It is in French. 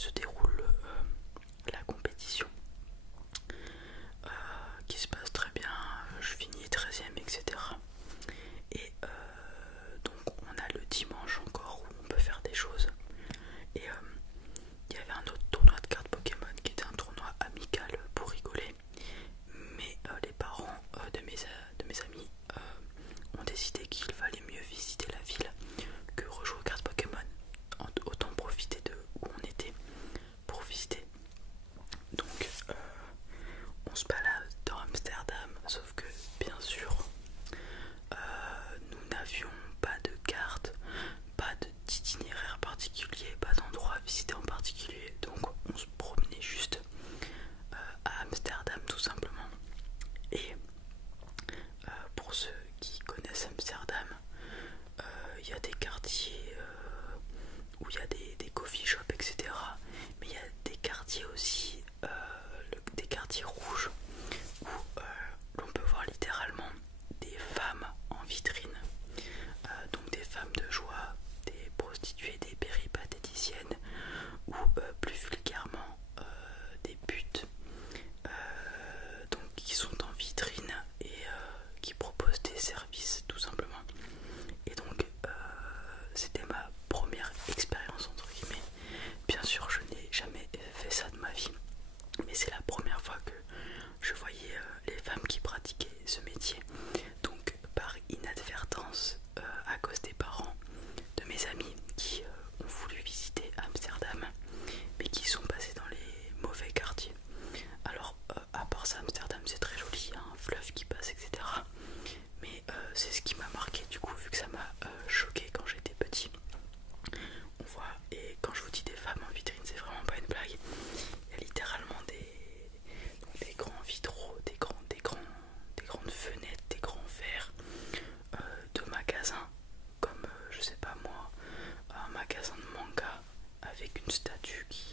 se déroule la compétition qui se passe très bien, je finis 13ème, etc. Et donc on a le dimanche encore où on peut faire des choses. Et il y avait un autre tournoi de cartes Pokémon qui était un tournoi amical pour rigoler. Mais les parents de mes amis ont décidé qu'il valait mieux visiter la ville que rejouer aux cartes Pokémon. Autant profiter de où on était pour visiter. Donc on se balade dans Amsterdam, sauf que bien sûr nous n'avions pas de carte, pas d'itinéraire particulier, pas d'endroit à visiter en particulier, donc on se promenait juste à Amsterdam tout simplement. Et pour ceux qui connaissent Amsterdam, il y a des quartiers où il y a des coffee shops, etc. Mais il y a des quartiers aussi, des quartiers rouges, où l'on peut voir littéralement des femmes en vitrine. Donc des femmes de joie, des prostituées, des péripatéticiennes, ou plus vulgairement des putes, donc qui sont en vitrine et qui proposent des services tout simplement. Et donc c'était ma première expérience entre guillemets. Bien sûr je n'ai jamais fait ça de ma vie, mais c'est la première fois que je voyais les femmes qui pratiquaient ce métier. Donc par inadvertance, à cause des parents de mes amis qui ont voulu visiter Amsterdam mais qui sont passés dans les mauvais quartiers. Alors à part ça, Amsterdam c'est très joli, il y a un fleuve qui passe, etc. Mais c'est ce qui m'a marqué du coup, vu que ça m'a choqué quand j'étais petit. On voit, et quand je vous dis des femmes en vitrine, c'est vraiment pas une blague. Il y a littéralement des grands vitraux, des grandes fenêtres, des grands verres de magasins, comme je sais pas moi, un magasin de manga avec une statue qui